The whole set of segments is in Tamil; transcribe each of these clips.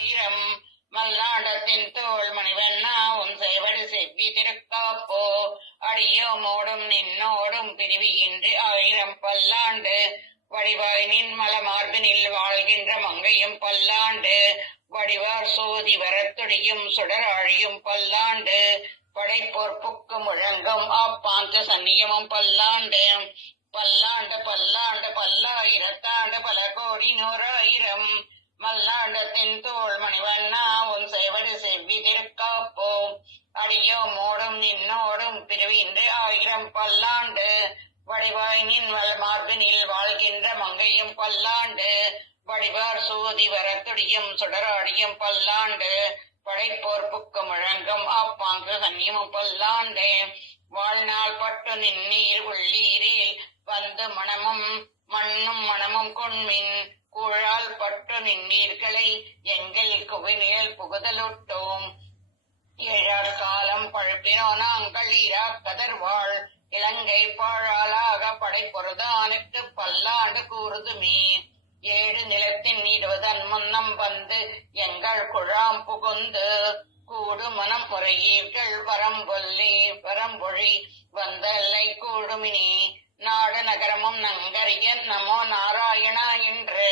ஆயிரம் மல்லாண்டத்தின் தோள் மணிவண்ணா உன் சேவடி செவ்வி திருக்காப்போ அடியோமோடும் நின்னோடும் பிரிவியின்றி 1000 பல்லாண்டு வடிவாய் நின் மலமார்பினில் வாழ்கின்ற மங்கையும் பல்லாண்டு வடிவார் சோதி வரத்துடியும் சுடராழியும் பல்லாண்டு படைப்போர்ப்புக்கு முழங்கும் ஆப்பாஞ்ச சன்னியமும் பல்லாண்டு பல்லாண்டு பல்லாண்டு பல்லாயிரத்தாண்டு பல கோடி 100,000 மல்லாண்டத்தின் தோள் மணிவண்ணா உன் சேவடி செவ்வி திருக்காப்போ அடியோ மோடும் நின்னோடும் பிரிவின்றி 1000 பல்லாண்டு வடிவாய் நின் மார்பினில் வாழ்கின்ற மங்கையும் பல்லாண்டு வடிவார் சோதி வரத்துடியும் சுடராடியும் பல்லாண்டு படைப்போர்ப்புக்கு முழங்கும் ஆப்பாங்கு கன்னியமும் பல்லாண்டு வாழ்நாள் பட்டு நின்னீர் உள்ளீரில் வந்து மனமும் மண்ணும் மனமும் கொண்மின் கூழால் பட்டு நின்றீர்களை எங்கள் குவிநிழல் புகுதலுட்டோம் ஏழார் காலம் பழுப்பினோ நாங்கள் கதர்வாள் இலங்கை பாழாலாக படைப்பொருதானுக்கு பல்லாண்டு கூறுதுமே ஏழு நிலத்தின் இடுவதன் முன்னம் வந்து எங்கள் குழாம் புகுந்து கூடு மனம் முறையீர்கள் வரம்பொழி வந்தல்லை கூடுமினி நாடு நகரமும் நங்கரிய நமோ நாராயணா என்று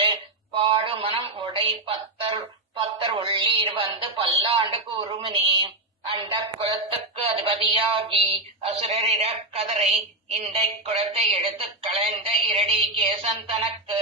பாடு மனம் உடை பத்தர் உள்ளீர் வந்து பல்லாண்டு கூறுமினி அண்ட குலத்துக்கு அதிபதியாகி அசுரரிட கதரை இந்த குலத்தை எடுத்து களைந்த இரடி கேசன் தனக்கு